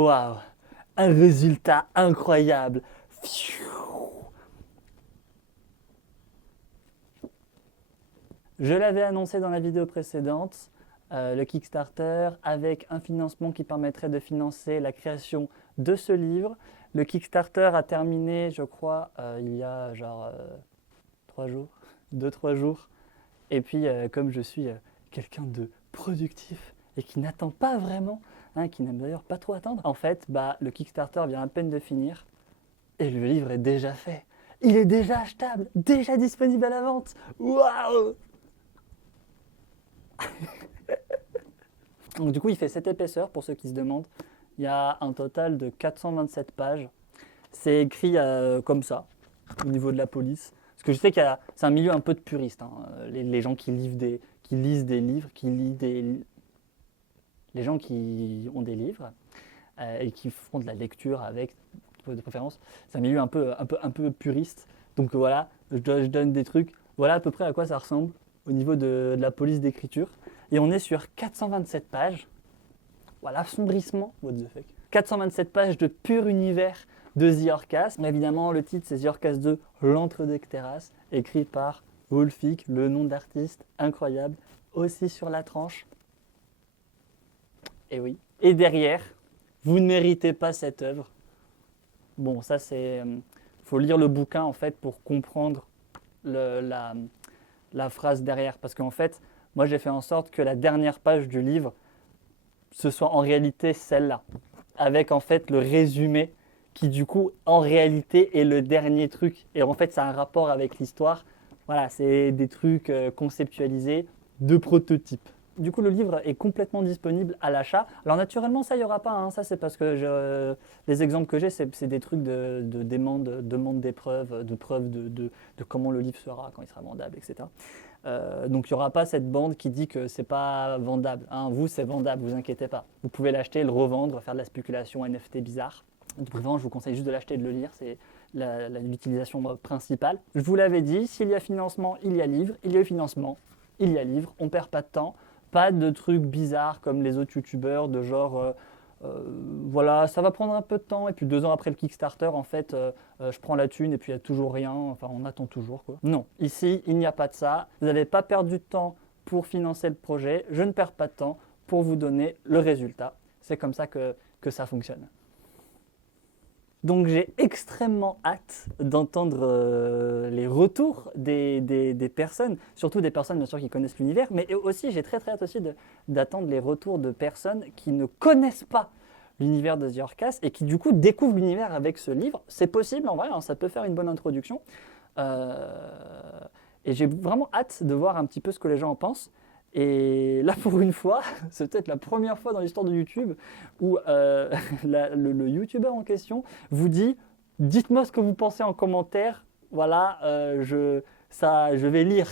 Waouh, un résultat incroyable. Je l'avais annoncé dans la vidéo précédente, le Kickstarter avec un financement qui permettrait de financer la création de ce livre. Le Kickstarter a terminé, je crois, il y a genre 3 jours, 2-3 jours. Et puis, comme je suis quelqu'un de productif et qui n'attend pas vraiment, qui n'aime d'ailleurs pas trop attendre, en fait, le Kickstarter vient à peine de finir et le livre est déjà fait. Il est déjà achetable, déjà disponible à la vente. Waouh! Donc du coup, il fait cette épaisseur pour ceux qui se demandent. Il y a un total de 427 pages. C'est écrit comme ça, au niveau de la police. Parce que je sais c'est un milieu un peu de puristes. Les gens qui lisent des livres, les gens qui ont des livres et qui font de la lecture avec, de préférence. C'est un milieu un peu puriste. Donc voilà, je donne des trucs. Voilà à peu près à quoi ça ressemble au niveau de la police d'écriture. Et on est sur 427 pages. Voilà, assombrissement, what the fuck. 427 pages de pur univers de The Orcas. Évidemment, le titre, c'est The Orcas 2, l'entre-deux terrasses, écrit par Wolfik, le nom d'artiste, incroyable, aussi sur la tranche. Et oui. Et derrière, vous ne méritez pas cette œuvre. Bon, ça c'est... faut lire le bouquin, en fait, pour comprendre la phrase derrière. Parce qu'en fait, moi, j'ai fait en sorte que la dernière page du livre, ce soit en réalité celle-là, avec en fait le résumé qui du coup en réalité est le dernier truc. Et en fait ça a un rapport avec l'histoire. Voilà, c'est des trucs conceptualisés de prototypes. Du coup le livre est complètement disponible à l'achat. Alors naturellement ça il n'y aura pas, ça c'est parce que les exemples que j'ai c'est des trucs de demande d'épreuves, de preuves de comment le livre sera quand il sera vendable, etc. Donc il n'y aura pas cette bande qui dit que c'est pas vendable. Vous, c'est vendable, vous inquiétez pas. Vous pouvez l'acheter, le revendre, faire de la spéculation NFT bizarre. De préférence, je vous conseille juste de l'acheter et de le lire. C'est l'utilisation principale. Je vous l'avais dit, s'il y a financement, il y a livre. Il y a eu financement, il y a livre. On perd pas de temps. Pas de trucs bizarres comme les autres youtubeurs de genre... voilà, ça va prendre un peu de temps et puis 2 ans après le Kickstarter, en fait, je prends la thune et puis il n'y a toujours rien, enfin on attend toujours quoi. Non, ici il n'y a pas de ça, vous n'avez pas perdu de temps pour financer le projet, je ne perds pas de temps pour vous donner le résultat. C'est comme ça que ça fonctionne. Donc j'ai extrêmement hâte d'entendre les retours des personnes, surtout des personnes bien sûr qui connaissent l'univers, mais aussi j'ai très hâte aussi d'attendre les retours de personnes qui ne connaissent pas l'univers de The Orcas et qui du coup découvrent l'univers avec ce livre. C'est possible en vrai, ça peut faire une bonne introduction. Et j'ai vraiment hâte de voir un petit peu ce que les gens en pensent. Et là, pour une fois, c'est peut-être la première fois dans l'histoire de YouTube où le YouTuber en question vous dit « Dites-moi ce que vous pensez en commentaire, voilà, je vais lire. »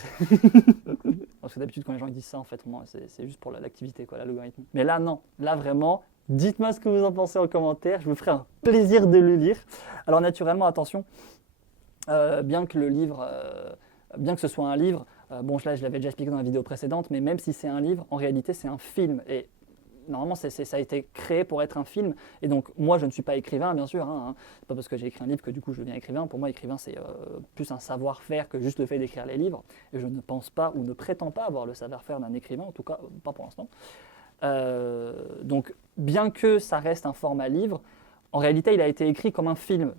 Parce que d'habitude, quand les gens disent ça, en fait, c'est juste pour l'activité, l'algorithme. Mais là, non. Là, vraiment, dites-moi ce que vous en pensez en commentaire, je me ferai un plaisir de le lire. Alors, naturellement, attention, bien que ce soit un livre, bon, là, je l'avais déjà expliqué dans la vidéo précédente, mais même si c'est un livre, en réalité, c'est un film. Et normalement, ça a été créé pour être un film. Et donc, moi, je ne suis pas écrivain, bien sûr. C'est pas parce que j'ai écrit un livre que du coup, je deviens écrivain. Pour moi, écrivain, c'est plus un savoir-faire que juste le fait d'écrire les livres. Et je ne pense pas ou ne prétends pas avoir le savoir-faire d'un écrivain, en tout cas, pas pour l'instant. Donc, bien que ça reste un format livre, en réalité, il a été écrit comme un film.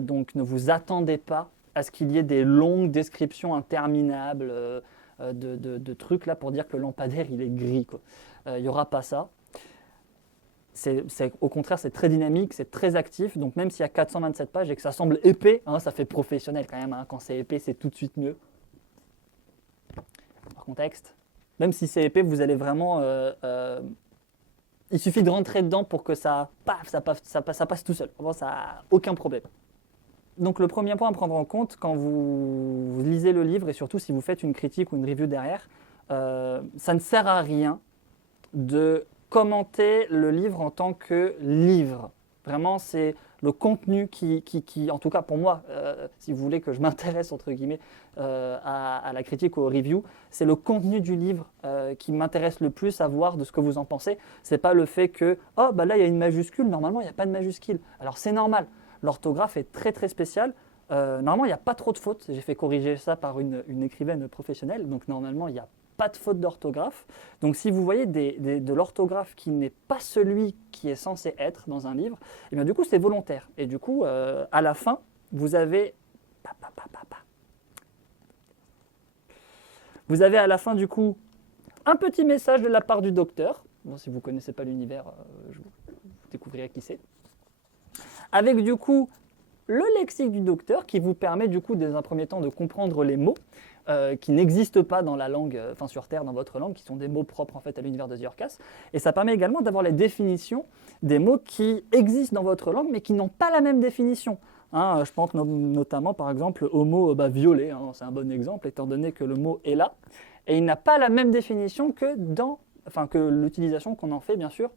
Donc, ne vous attendez pas à ce qu'il y ait des longues descriptions interminables de trucs là pour dire que le lampadaire il est gris. Il n'y aura pas ça. Au contraire, c'est très dynamique, c'est très actif. Donc même s'il y a 427 pages et que ça semble épais, ça fait professionnel quand même. Quand c'est épais, c'est tout de suite mieux. Par contexte, même si c'est épais, vous allez vraiment... il suffit de rentrer dedans pour que ça passe tout seul. Vraiment, ça n'a aucun problème. Donc le premier point à prendre en compte quand vous lisez le livre et surtout si vous faites une critique ou une review derrière, ça ne sert à rien de commenter le livre en tant que livre. Vraiment, c'est le contenu qui en tout cas pour moi, si vous voulez que je m'intéresse entre guillemets à la critique ou au review, c'est le contenu du livre qui m'intéresse le plus à voir de ce que vous en pensez. C'est pas le fait que oh bah là il y a une majuscule, normalement il n'y a pas de majuscule. Alors c'est normal, l'orthographe est très très spéciale. Normalement il n'y a pas trop de fautes. J'ai fait corriger ça par une écrivaine professionnelle, donc normalement il n'y a pas de faute d'orthographe. Donc si vous voyez de l'orthographe qui n'est pas celui qui est censé être dans un livre, et bien du coup c'est volontaire. Et du coup à la fin vous avez à la fin du coup un petit message de la part du docteur. Bon, si vous ne connaissez pas l'univers, vous découvrirez qui c'est. Avec du coup le lexique du docteur qui vous permet du coup dans un premier temps de comprendre les mots qui n'existent pas dans la langue, sur Terre, dans votre langue, qui sont des mots propres en fait à l'univers de The Orcas. Et ça permet également d'avoir les définitions des mots qui existent dans votre langue mais qui n'ont pas la même définition. Je pense notamment par exemple au mot violet, c'est un bon exemple étant donné que le mot est là et il n'a pas la même définition que l'utilisation qu'on en fait bien sûr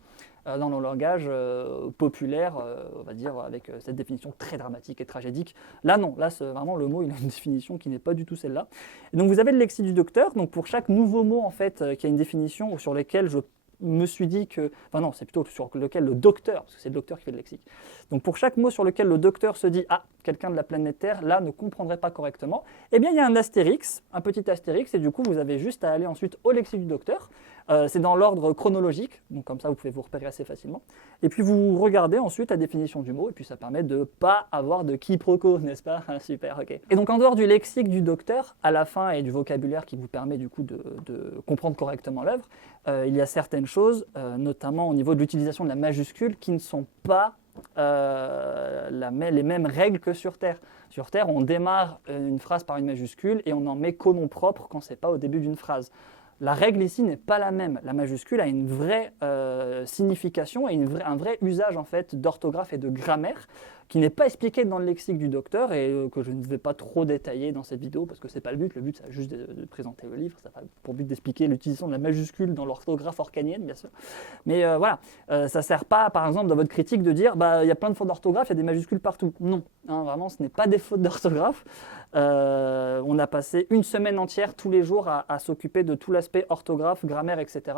dans le langage populaire, on va dire avec cette définition très dramatique et tragédique. Là non, là c'est vraiment le mot, il a une définition qui n'est pas du tout celle-là. Et donc vous avez le lexique du docteur, donc pour chaque nouveau mot en fait qui a une définition ou sur lequel je me suis dit que, c'est plutôt sur lequel le docteur, parce que c'est le docteur qui fait le lexique. Donc pour chaque mot sur lequel le docteur se dit quelqu'un de la planète Terre là ne comprendrait pas correctement, eh bien il y a un astérix, un petit astérix, et du coup vous avez juste à aller ensuite au lexique du docteur. C'est dans l'ordre chronologique, donc comme ça vous pouvez vous repérer assez facilement. Et puis vous regardez ensuite la définition du mot, et puis ça permet de ne pas avoir de quiproquo, n'est-ce pas? Super, ok. Et donc en dehors du lexique du docteur, à la fin, et du vocabulaire qui vous permet du coup de comprendre correctement l'œuvre, il y a certaines choses, notamment au niveau de l'utilisation de la majuscule, qui ne sont pas les mêmes règles que sur Terre. Sur Terre, on démarre une phrase par une majuscule et on en met qu'au nom propre quand ce n'est pas au début d'une phrase. La règle ici n'est pas la même. La majuscule a une vraie signification et un vrai usage en fait, d'orthographe et de grammaire qui n'est pas expliqué dans le lexique du docteur et que je ne vais pas trop détailler dans cette vidéo parce que ce n'est pas le but. Le but, c'est juste de présenter le livre. Ça n'a pas pour but d'expliquer l'utilisation de la majuscule dans l'orthographe orcanienne, bien sûr. Mais ça ne sert pas, par exemple, dans votre critique de dire il y a plein de fautes d'orthographe, il y a des majuscules partout. Non, vraiment, ce n'est pas des fautes d'orthographe. On a passé une semaine entière, tous les jours, à s'occuper de tout l'aspect orthographe, grammaire, etc.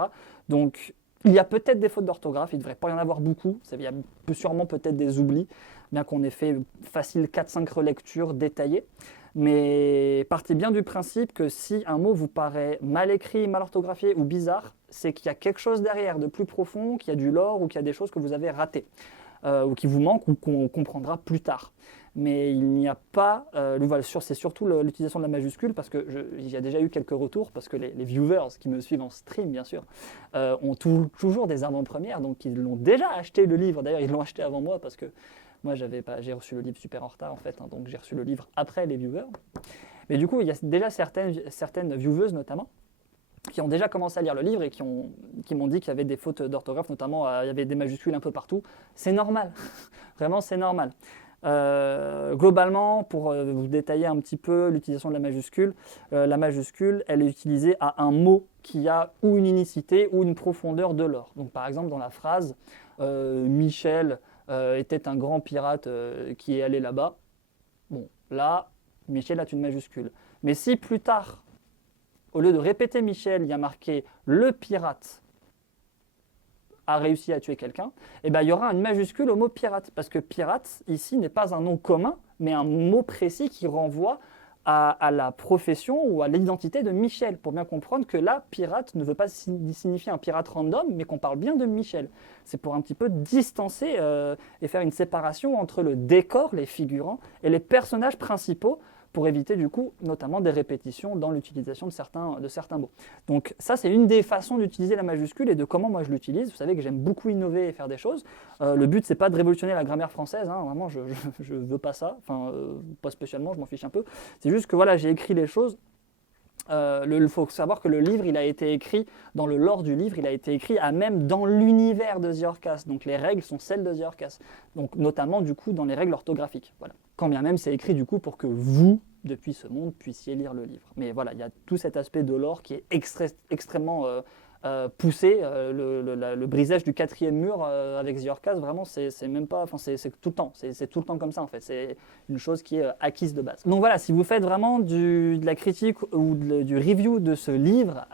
Donc, il y a peut-être des fautes d'orthographe, il ne devrait pas y en avoir beaucoup. Il y a sûrement peut-être des oublis, bien qu'on ait fait facile 4-5 relectures détaillées. Mais partez bien du principe que si un mot vous paraît mal écrit, mal orthographié ou bizarre, c'est qu'il y a quelque chose derrière de plus profond, qu'il y a du lore ou qu'il y a des choses que vous avez ratées, ou qui vous manquent ou qu'on comprendra plus tard. Mais il n'y a pas, c'est surtout l'utilisation de la majuscule parce que il y a déjà eu quelques retours parce que les viewers qui me suivent en stream bien sûr ont toujours des avant-premières, donc ils l'ont déjà acheté le livre. D'ailleurs ils l'ont acheté avant moi parce que moi j'ai reçu le livre super en retard en fait, donc j'ai reçu le livre après les viewers. Mais du coup il y a déjà certaines viewers notamment qui ont déjà commencé à lire le livre et qui m'ont dit qu'il y avait des fautes d'orthographe, notamment il y avait des majuscules un peu partout. C'est normal, vraiment c'est normal. Globalement, pour vous détailler un petit peu l'utilisation de la majuscule, elle est utilisée à un mot qui a ou une unicité ou une profondeur de l'or. Donc par exemple dans la phrase Michel était un grand pirate qui est allé là-bas. Bon, là, Michel a une majuscule. Mais si plus tard, au lieu de répéter Michel, il y a marqué le pirate a réussi à tuer quelqu'un, il y aura une majuscule au mot pirate, parce que pirate, ici, n'est pas un nom commun, mais un mot précis qui renvoie à la profession ou à l'identité de Michel, pour bien comprendre que là, pirate ne veut pas signifier un pirate random, mais qu'on parle bien de Michel. C'est pour un petit peu distancer et faire une séparation entre le décor, les figurants, et les personnages principaux, pour éviter du coup notamment des répétitions dans l'utilisation de certains mots. Donc ça c'est une des façons d'utiliser la majuscule et de comment moi je l'utilise. Vous savez que j'aime beaucoup innover et faire des choses. Le but c'est pas de révolutionner la grammaire française, vraiment je veux pas ça, pas spécialement, je m'en fiche un peu. C'est juste que voilà, j'ai écrit les choses. Il faut savoir que le livre, il a été écrit, dans le lore du livre, il a été écrit à même dans l'univers de The Orcas. Donc les règles sont celles de The Orcas. Donc notamment du coup dans les règles orthographiques. Voilà. Quand bien même c'est écrit du coup pour que vous, depuis ce monde, puissiez lire le livre. Mais voilà, il y a tout cet aspect de lore qui est extrêmement pousser le brisage du quatrième mur avec The Orcas, vraiment, c'est même pas, enfin, c'est tout le temps, c'est tout le temps comme ça en fait, c'est une chose qui est acquise de base. Donc voilà, si vous faites vraiment de la critique ou du review de ce livre,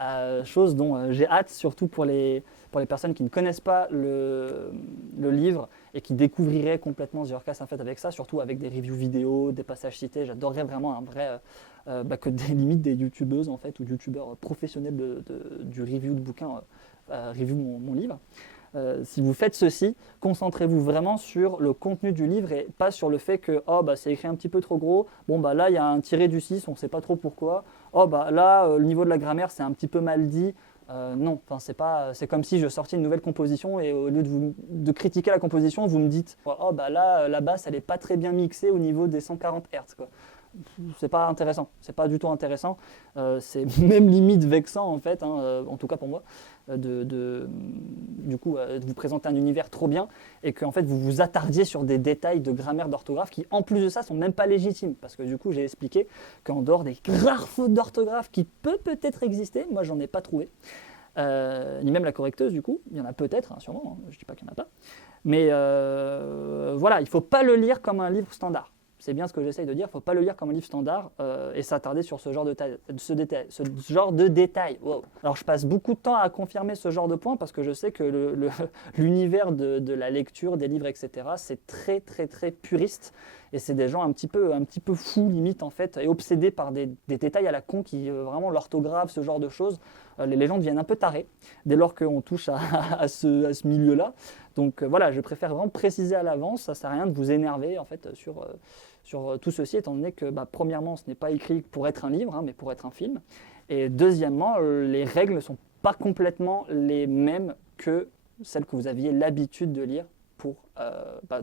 chose dont j'ai hâte, surtout pour les personnes qui ne connaissent pas le livre et qui découvriraient complètement The Orcas en fait avec ça, surtout avec des reviews vidéo, des passages cités, j'adorerais vraiment un vrai... que des limites des youtubeuses en fait ou youtubeurs professionnels du review de bouquins review mon livre. Si vous faites ceci, concentrez-vous vraiment sur le contenu du livre et pas sur le fait que c'est écrit un petit peu trop gros, là il y a un tiré du 6, on ne sait pas trop pourquoi, là le niveau de la grammaire c'est un petit peu mal dit. Non, c'est comme si je sortais une nouvelle composition et au lieu de critiquer la composition, vous me dites là la basse elle n'est pas très bien mixée au niveau des 140 Hz quoi. C'est pas intéressant, c'est pas du tout intéressant, c'est même limite vexant en fait, en tout cas pour moi, de vous présenter un univers trop bien et que en fait vous vous attardiez sur des détails de grammaire d'orthographe qui en plus de ça sont même pas légitimes parce que du coup j'ai expliqué qu'en dehors des rares fautes d'orthographe qui peut-être exister, moi j'en ai pas trouvé, ni même la correcteuse du coup, il y en a peut-être, sûrement, je dis pas qu'il y en a pas, mais voilà, il faut pas le lire comme un livre standard. C'est bien ce que j'essaye de dire, il ne faut pas le lire comme un livre standard et s'attarder sur ce genre de détails. Wow. Alors je passe beaucoup de temps à confirmer ce genre de points parce que je sais que l'univers de la lecture, des livres, etc., c'est très très très puriste et c'est des gens un petit peu fous limite en fait et obsédés par des détails à la con qui vraiment l'orthographe, ce genre de choses. Les gens deviennent un peu tarés dès lors qu'on touche à ce milieu-là. Donc voilà, je préfère vraiment préciser à l'avance, ça ne sert à rien de vous énerver en fait sur tout ceci, étant donné que premièrement, ce n'est pas écrit pour être un livre, mais pour être un film. Et deuxièmement, les règles ne sont pas complètement les mêmes que celles que vous aviez l'habitude de lire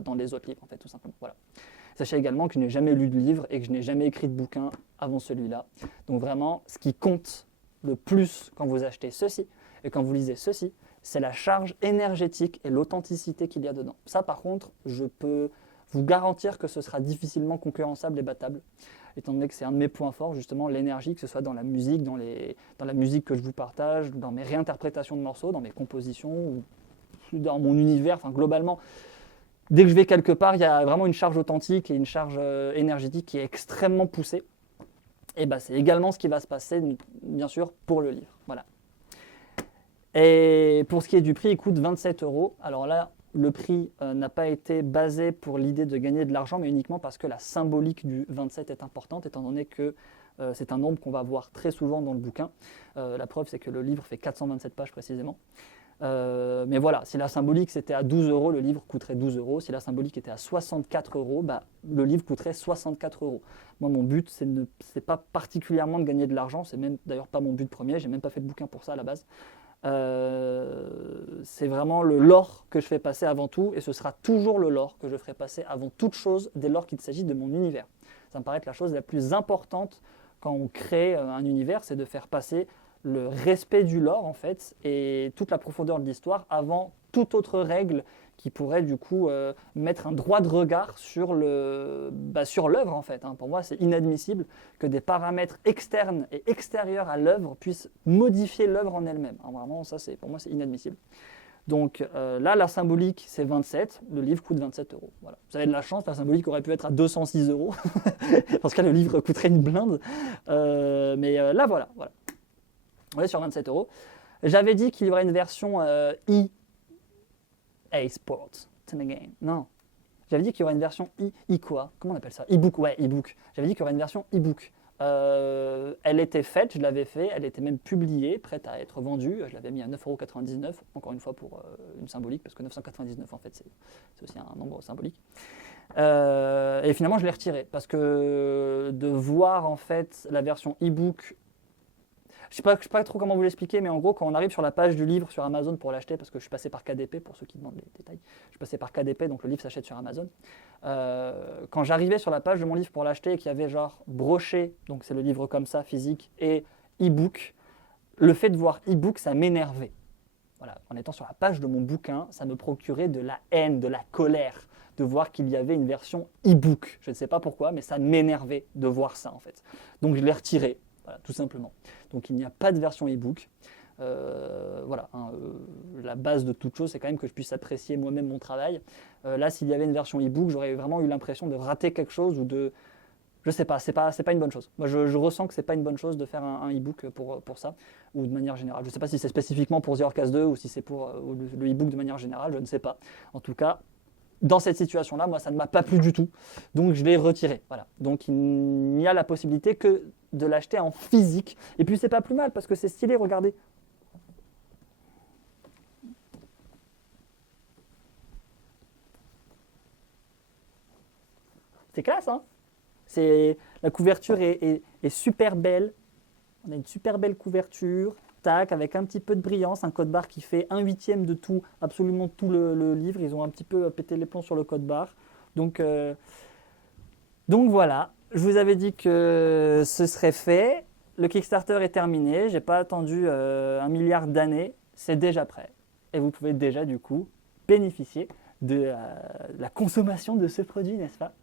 dans les autres livres, en fait, tout simplement. Voilà. Sachez également que je n'ai jamais lu de livre et que je n'ai jamais écrit de bouquin avant celui-là. Donc vraiment, ce qui compte le plus quand vous achetez ceci et quand vous lisez ceci, c'est la charge énergétique et l'authenticité qu'il y a dedans. Ça, par contre, je peux vous garantir que ce sera difficilement concurrençable et battable, étant donné que c'est un de mes points forts, justement, l'énergie, que ce soit dans la musique, dans la musique que je vous partage, dans mes réinterprétations de morceaux, dans mes compositions, ou dans mon univers, enfin globalement. Dès que je vais quelque part, il y a vraiment une charge authentique et une charge énergétique qui est extrêmement poussée. Et c'est également ce qui va se passer, bien sûr, pour le livre. Voilà. Et pour ce qui est du prix, il coûte 27 €. Alors là, le prix n'a pas été basé pour l'idée de gagner de l'argent, mais uniquement parce que la symbolique du 27 est importante, étant donné que c'est un nombre qu'on va voir très souvent dans le bouquin. La preuve, c'est que le livre fait 427 pages précisément. Mais voilà, si la symbolique c'était à 12 €, le livre coûterait 12 €. Si la symbolique était à 64 €, le livre coûterait 64 €. Moi, mon but, c'est pas particulièrement de gagner de l'argent, c'est même d'ailleurs pas mon but premier, j'ai même pas fait de bouquin pour ça à la base. C'est vraiment le lore que je fais passer avant tout et ce sera toujours le lore que je ferai passer avant toute chose dès lors qu'il s'agit de mon univers. Ça me paraît être la chose la plus importante quand on crée un univers, c'est de faire passer le respect du lore en fait et toute la profondeur de l'histoire avant toute autre règle qui pourrait du coup mettre un droit de regard sur l'œuvre en fait. Pour moi, c'est inadmissible que des paramètres externes et extérieurs à l'œuvre puissent modifier l'œuvre en elle-même. Vraiment, ça, pour moi, c'est inadmissible. Donc là, la symbolique, c'est 27. Le livre coûte 27 €. Voilà. Vous avez de la chance, la symbolique aurait pu être à 206 €. Parce que le livre coûterait une blinde. Mais là, voilà. On est sur 27 €. J'avais dit qu'il y aurait une version Sports, again. Non. J'avais dit qu'il y aurait une version quoi? Comment on appelle ça? E-book, ouais, e-book. J'avais dit qu'il y aurait une version e-book. Elle était faite, je l'avais fait, elle était même publiée, prête à être vendue. Je l'avais mis à 9,99 €, encore une fois pour une symbolique, parce que 999 en fait c'est aussi un nombre symbolique. Et finalement je l'ai retiré, parce que de voir en fait la version e-book, je sais pas trop comment vous l'expliquer, mais en gros, quand on arrive sur la page du livre sur Amazon pour l'acheter, parce que je suis passé par KDP, pour ceux qui demandent les détails, je suis passé par KDP, donc le livre s'achète sur Amazon. Quand j'arrivais sur la page de mon livre pour l'acheter et qu'il y avait genre broché, donc c'est le livre comme ça, physique, et e-book, le fait de voir e-book, ça m'énervait. Voilà, en étant sur la page de mon bouquin, ça me procurait de la haine, de la colère, de voir qu'il y avait une version e-book. Je ne sais pas pourquoi, mais ça m'énervait de voir ça en fait. Donc je l'ai retiré. Voilà, tout simplement. Donc il n'y a pas de version e-book. Voilà, hein, la base de toute chose, c'est quand même que je puisse apprécier moi-même mon travail. Là, s'il y avait une version e-book, j'aurais vraiment eu l'impression de rater quelque chose ou de... Je sais pas, c'est pas une bonne chose. Moi, je ressens que c'est pas une bonne chose de faire un e-book pour ça, ou de manière générale. Je sais pas si c'est spécifiquement pour The Orcas 2 ou si c'est pour le e-book de manière générale, je ne sais pas. En tout cas, dans cette situation-là, moi, ça ne m'a pas plu du tout, donc je l'ai retiré. Voilà. Donc il n'y a la possibilité que de l'acheter en physique. Et puis c'est pas plus mal parce que c'est stylé, regardez. C'est classe, hein. La couverture est super belle. On a une super belle couverture, tac, avec un petit peu de brillance, un code barre qui fait 1/8 de tout, absolument tout le livre. Ils ont un petit peu pété les plombs sur le code barre. Donc, donc voilà, je vous avais dit que ce serait fait. Le Kickstarter est terminé. J'ai pas attendu 1 milliard d'années. C'est déjà prêt. Et vous pouvez déjà du coup bénéficier de la consommation de ce produit, n'est-ce pas?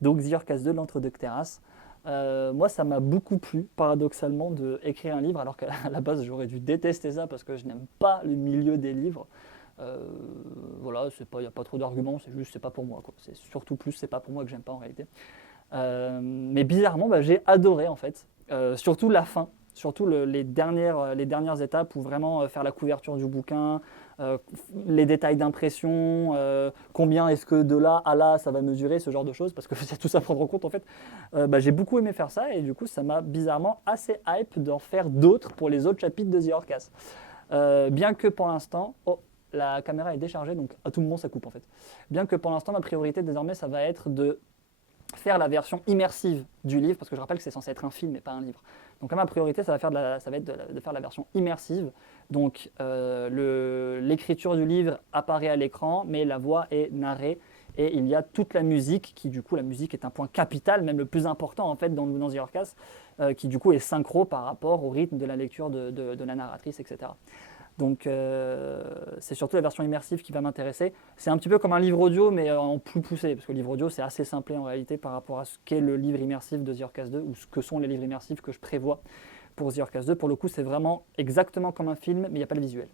Donc The Orcas 2, l'entre-deux terrasse. Moi, ça m'a beaucoup plu, paradoxalement, d'écrire un livre, alors qu'à la base, j'aurais dû détester ça parce que je n'aime pas le milieu des livres. Voilà, il n'y a pas trop d'arguments, c'est juste, c'est pas pour moi, quoi. C'est surtout plus, c'est pas pour moi que j'aime pas en réalité. Mais bizarrement, j'ai adoré en fait, surtout la fin. Surtout les dernières étapes où vraiment faire la couverture du bouquin, les détails d'impression, combien est-ce que de là à là ça va mesurer, ce genre de choses, parce que c'est tout ça à prendre en compte en fait. J'ai beaucoup aimé faire ça et du coup ça m'a bizarrement assez hype d'en faire d'autres pour les autres chapitres de The Orcas. Bien que pour l'instant, la caméra est déchargée donc à tout moment ça coupe en fait. Bien que pour l'instant ma priorité désormais ça va être de faire la version immersive du livre, parce que je rappelle que c'est censé être un film et pas un livre. Donc là, ma priorité, ça va être de faire la version immersive. Donc l'écriture du livre apparaît à l'écran, mais la voix est narrée. Et il y a toute la musique, qui du coup, la musique est un point capital, même le plus important en fait dans The Orcas, qui du coup est synchro par rapport au rythme de la lecture de la narratrice, etc. Donc c'est surtout la version immersive qui va m'intéresser. C'est un petit peu comme un livre audio, mais en plus poussé, parce que le livre audio c'est assez simplé en réalité par rapport à ce qu'est le livre immersif de The Orcas 2, ou ce que sont les livres immersifs que je prévois pour The Orcas 2. Pour le coup, c'est vraiment exactement comme un film, mais il n'y a pas le visuel.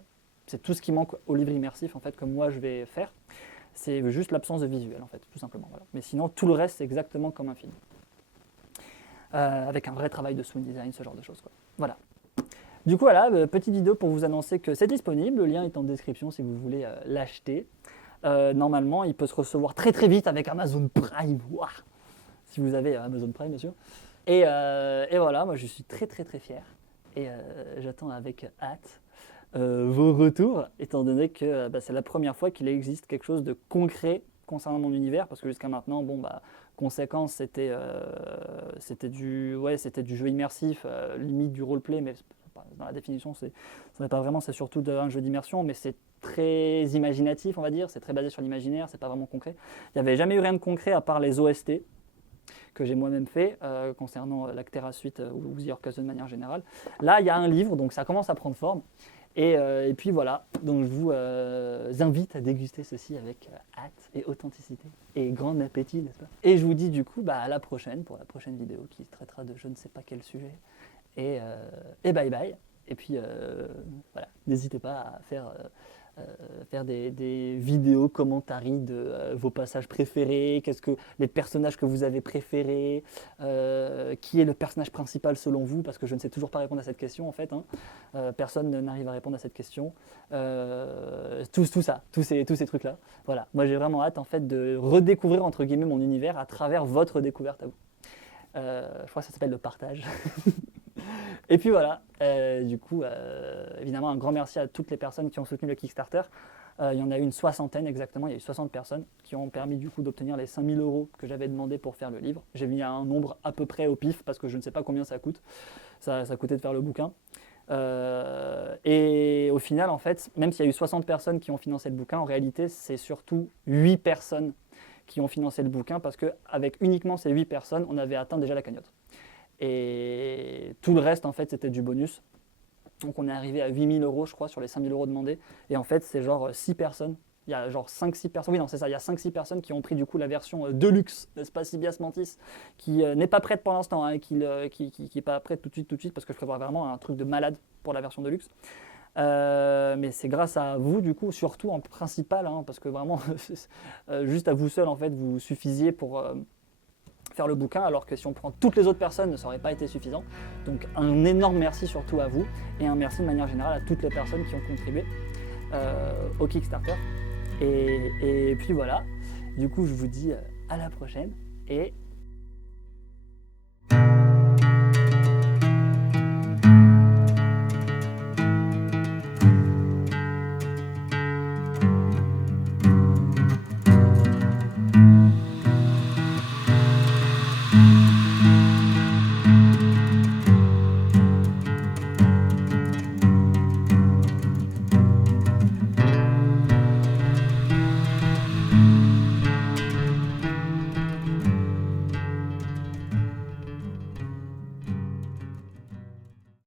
C'est tout ce qui manque au livre immersif en fait, que moi je vais faire. C'est juste l'absence de visuel en fait, tout simplement. Voilà. Mais sinon, tout le reste c'est exactement comme un film. Avec un vrai travail de sound design, ce genre de choses, quoi. Voilà. Du coup, voilà, petite vidéo pour vous annoncer que c'est disponible. Le lien est en description si vous voulez l'acheter. Normalement, il peut se recevoir très très vite avec Amazon Prime. Ouah, si vous avez Amazon Prime, bien sûr. Et voilà, moi je suis très très très fier. Et j'attends avec hâte vos retours, étant donné que c'est la première fois qu'il existe quelque chose de concret concernant mon univers, parce que jusqu'à maintenant, conséquence, c'était du jeu immersif, limite du roleplay, mais dans la définition, ce n'est pas vraiment, c'est surtout un jeu d'immersion, mais c'est très imaginatif, on va dire, c'est très basé sur l'imaginaire, c'est pas vraiment concret. Il n'y avait jamais eu rien de concret à part les OST que j'ai moi-même fait concernant l'Actera Suite ou The Orcas de manière générale. Là, il y a un livre, donc ça commence à prendre forme. Et puis voilà, donc je vous invite à déguster ceci avec hâte et authenticité et grand appétit, n'est-ce pas? Et je vous dis du coup à la prochaine, pour la prochaine vidéo qui traitera de je ne sais pas quel sujet. Et bye bye. Et puis voilà, n'hésitez pas à faire des vidéos commentaries de vos passages préférés, qu'est-ce que les personnages que vous avez préférés, qui est le personnage principal selon vous, parce que je ne sais toujours pas répondre à cette question en fait, hein. Personne n'arrive à répondre à cette question. Tout ça, tous ces trucs là. Voilà, moi j'ai vraiment hâte en fait de redécouvrir entre guillemets mon univers à travers votre découverte à vous. Je crois que ça s'appelle le partage. Et puis voilà, du coup, évidemment, un grand merci à toutes les personnes qui ont soutenu le Kickstarter. Il y en a eu une soixantaine exactement, il y a eu 60 personnes qui ont permis du coup d'obtenir les 5 000 € que j'avais demandé pour faire le livre. J'ai mis un nombre à peu près au pif parce que je ne sais pas combien ça coûte. Ça coûtait de faire le bouquin. Et au final, en fait, même s'il y a eu 60 personnes qui ont financé le bouquin, en réalité, c'est surtout 8 personnes qui ont financé le bouquin parce qu'avec uniquement ces 8 personnes, on avait atteint déjà la cagnotte. Et tout le reste, en fait, c'était du bonus. Donc on est arrivé à 8 000 € je crois, sur les 5 000 € demandés. Et en fait, c'est genre 6 personnes. Il y a genre 5-6 personnes. Oui, non, c'est ça. Il y a 5-6 personnes qui ont pris du coup la version Deluxe, n'est-ce pas, Sibias Mantis, qui n'est pas prête pour l'instant, hein, qui n'est pas prête tout de suite, parce que je prévois vraiment un truc de malade pour la version Deluxe. Mais c'est grâce à vous, du coup, surtout en principal, hein, parce que vraiment, juste à vous seul, en fait, vous suffisiez pour faire le bouquin, alors que si on prend toutes les autres personnes, ça n'aurait pas été suffisant. Donc un énorme merci surtout à vous, et un merci de manière générale à toutes les personnes qui ont contribué au Kickstarter. Et puis voilà, du coup je vous dis à la prochaine, et